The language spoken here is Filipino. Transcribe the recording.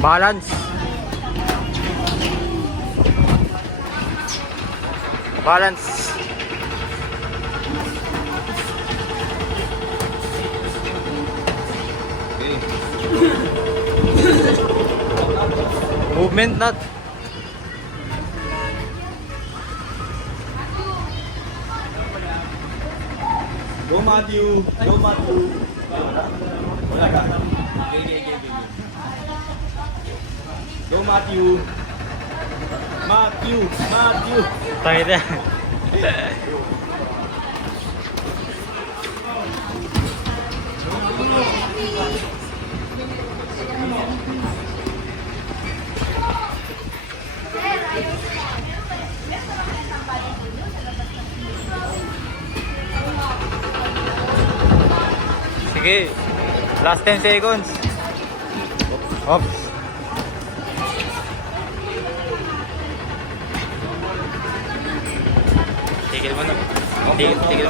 Balance. Balance. Okay. Movement nut. Go Matthew. Go Matthew. Wala ka. Okay. Go Matthew. Matthew. Tayo na. Sige. Last 10 seconds. Oops. Tigil mo na. Tigil.